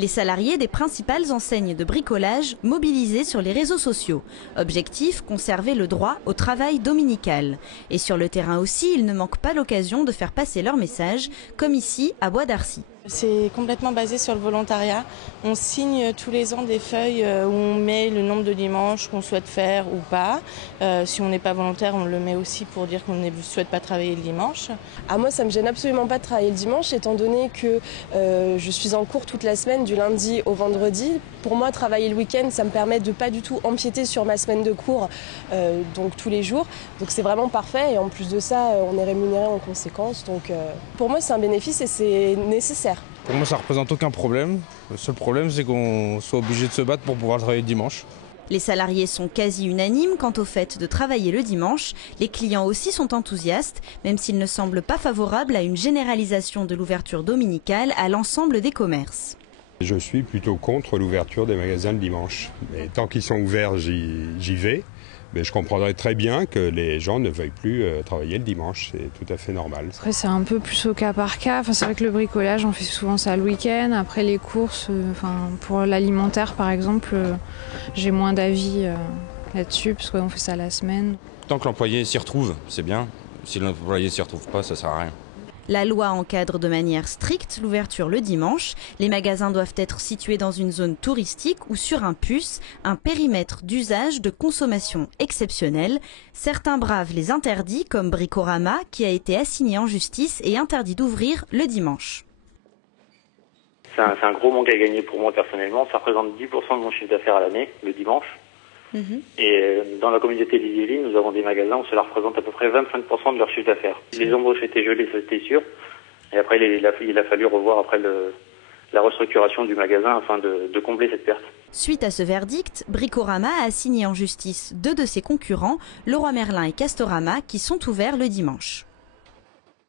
Les salariés des principales enseignes de bricolage mobilisés sur les réseaux sociaux. Objectif, conserver le droit au travail dominical. Et sur le terrain aussi, ils ne manquent pas l'occasion de faire passer leur message, comme ici à Bois d'Arcy. C'est complètement basé sur le volontariat. On signe tous les ans des feuilles où on met le nombre de dimanches qu'on souhaite faire ou pas. Si on n'est pas volontaire, on le met aussi pour dire qu'on ne souhaite pas travailler le dimanche. Moi, ça ne me gêne absolument pas de travailler le dimanche, étant donné que je suis en cours toute la semaine, du lundi au vendredi. Pour moi, travailler le week-end, ça me permet de ne pas du tout empiéter sur ma semaine de cours, donc tous les jours. Donc c'est vraiment parfait et en plus de ça, on est rémunéré en conséquence. Donc pour moi, c'est un bénéfice et c'est nécessaire. Pour moi, ça ne représente aucun problème. Le seul problème, c'est qu'on soit obligé de se battre pour pouvoir travailler le dimanche. Les salariés sont quasi unanimes quant au fait de travailler le dimanche. Les clients aussi sont enthousiastes, même s'ils ne semblent pas favorables à une généralisation de l'ouverture dominicale à l'ensemble des commerces. Je suis plutôt contre l'ouverture des magasins le dimanche. Mais tant qu'ils sont ouverts, j'y vais. Mais je comprendrais très bien que les gens ne veuillent plus travailler le dimanche, c'est tout à fait normal. Après c'est un peu plus au cas par cas, c'est vrai que le bricolage on fait souvent ça le week-end, après les courses, pour l'alimentaire par exemple, j'ai moins d'avis là-dessus parce qu'on fait ça la semaine. Tant que l'employé s'y retrouve, c'est bien, si l'employé s'y retrouve pas, ça sert à rien. La loi encadre de manière stricte l'ouverture le dimanche. Les magasins doivent être situés dans une zone touristique ou sur un puce, un périmètre d'usage de consommation exceptionnel. Certains bravent les interdits, comme Bricorama, qui a été assigné en justice et interdit d'ouvrir le dimanche. C'est un gros manque à gagner pour moi personnellement. Ça représente 10% de mon chiffre d'affaires à l'année, le dimanche. Et dans la communauté des Yvelines, nous avons des magasins où cela représente à peu près 25% de leur chiffre d'affaires. Les embauches étaient gelées, ça c'était sûr. Et après, il a fallu revoir après la restructuration du magasin afin de combler cette perte. Suite à ce verdict, Bricorama a assigné en justice deux de ses concurrents, Leroy Merlin et Castorama, qui sont ouverts le dimanche.